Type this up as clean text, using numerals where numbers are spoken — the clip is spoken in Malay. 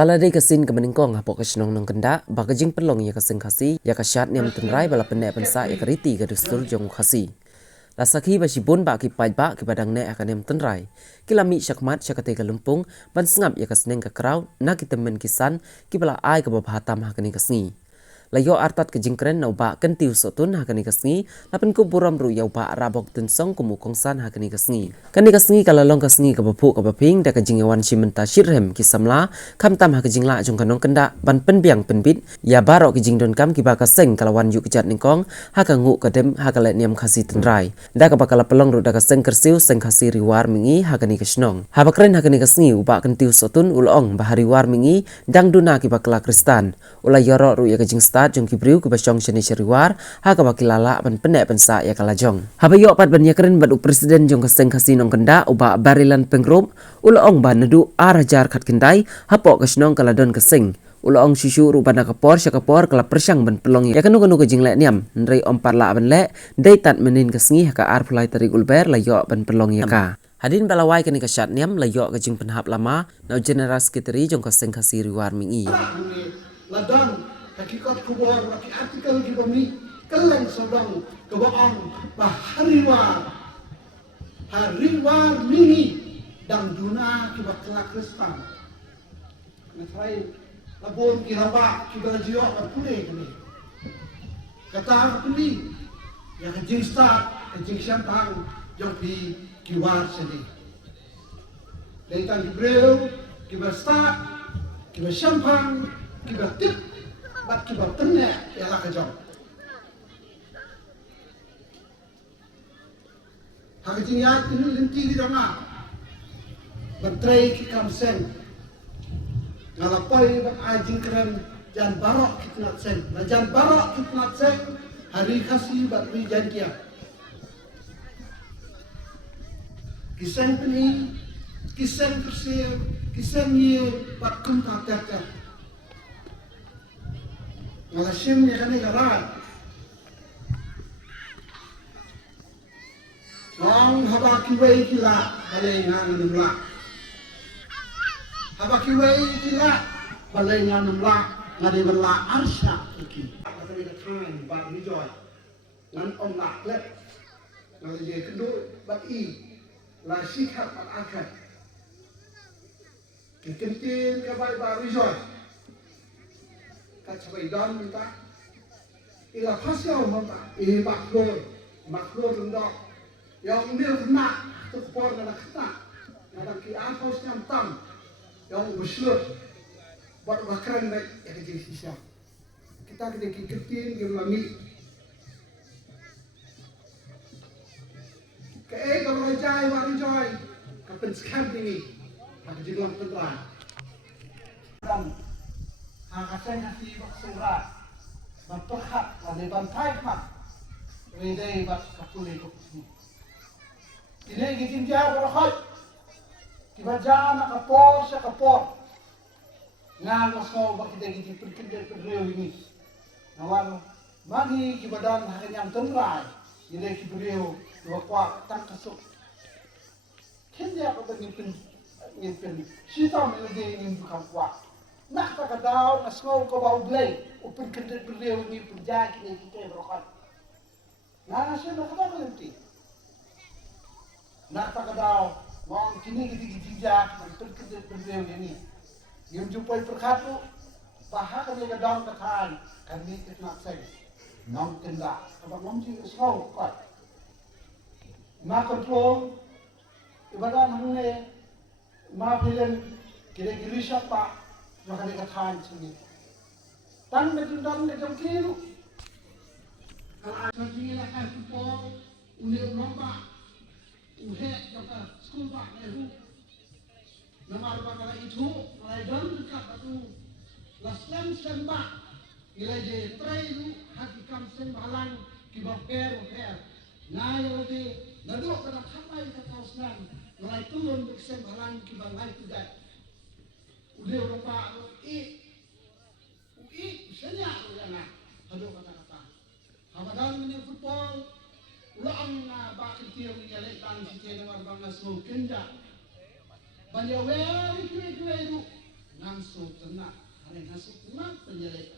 Kala day kasin ka maningkong hapo ka sinong nang kanda, baka jing pelong ya kasing kasi, ya kasyat niam tenrai bala penek pensa ya kariti ka dustur jong kasi. Lasaki basi bun ba ki pai ba ki badang ne akan niam tenrai. Kilami syakmat syakate ka lumpung, ban sengap ya kasneng ka kraw, na kita men kisan, ki bala ai ka babahatam hakani kasngi. Layo artat ke jingkren na uba kentiu sotun hakani kasngi, lapen ko buram ru ya uba rabok tensong kumu kongsan hakani kasngi. Kani kasngi kalalong kasngi ka bapu ka baping da ka jingawan shimenta shirhem ki samla, kam tam hak jingla jong kanong kenda ban penbiang penbit, ya barok ki jingdon kam ki baka seng kalawan yu kejat ningkong, haka ngu kadem haka let niam kasi tenrai. Da ka bakala pelong ru da ka seng kersiu seng kasi riwar mingi hakani kasnong. Habakren hakani kasngi uba kentiu sotun ulong bahari war mingi, dang duna ki bakala kristan. Ulai yorok ru ya ka jing jong kibriu ke basyong shani shariwar ha ka bakilala ban penek pensa ya kalajong habayo pat ban yakren badu presiden jong kaseng kasinong kenda uba barilan pengrum ulong ban nadu arajar khat kendai hapo kasnong kaladon kaseng ulong shishu ru ban kapor syakapor kala persyang ban pelong ya kanu ke jinglek niam ndrei ompar la ban le dei tat menin kasngi ka ar pulai tari ulber layo ban pelong ya ka hadin balawai kani kasyat niam layo ka jing penhap lama nau generas kiteri jong kaseng kasiriwar mingi ladang hakikat kubur laki artikel di bumi keleng sedang kebaang bahariwar hariwar mini dan duna kibat kelak kristan nasrai labun kiraba kibat jiwa berpulih ini kata pulih yang kejing start kejing syantang yang di kiwar sini leitan kibreu kibat start kibat syampang kibat tip bat kibat tenek ialah kejong hakijing yat ini linti di dona bertrai ki kamsen ngalapai bat ajing keren jan barok kitnat sen na jan barok kitnat sen hari kasih bat wi jantia kisen peni kisen kersir kisen ye bat kumta tata ngalasim ya kan ngaran Nong habaki wei kila balai ngan namla habaki wei kila balai ngan namla ngadi bala arsha iki akari da kan ba ni joy nan om la let ngadi je kedu bat i la sikhat at akhat kikentin ka bai ba ri joy ka chabai don minta ila pasyo mata e maklor ndok yang mil kena tu kupor na kena na ki angkos nyam tam yang uslur buat bakran baik ya ke jenis sisa kita kena ketin ke lami ke kalau jai wari joy kapan skam ini tak jilang tentang dan hakasan hati baksurat berperhat dan bantai pak wedai bak kapulai kopsi ini gitin dia berkhot kibaja na kapor sa kapor nga ngasko ba kita gitin perkendel perreo ini nawar magi kibadan hakanyang tenrai ini kibreo dua kwa tang kasuk kendia ko ngipin sita melodi ini bukan kwa nak ta kadaw ngasko ko ba ublay o perkendel perreo ini perja kita berkhot nga ngasya na kadaw nanti nak tak kadaw mau kini gigi-gigi berkedip berdeu ini yang jumpai perkatu bahkan dia kadaw katahan kami ketnak seng nom kenda abang nom ji semau kot ma kontrol ibadan hangne ma filen kira-kira siapa maka dia katahan sini tan medundan ke jangkiru kalau sini lah kan kupol unir lomba uhe jaka school ba nehu namar ba kala itu mulai don dekat batu laslan semba ilai je trailu hakikam sembalan kibaper na yode nadu kana khamai ka tausnan mulai turun ke sembalan kibangai tidak udah rumpa ui senya yana hado kata-kata hamadan mene football ulang bakit tiyo ngiyalik lang si Tino Marbang na smoke kenda banyawer kwe-kwe ngam su tena hari ngam su tena penyelek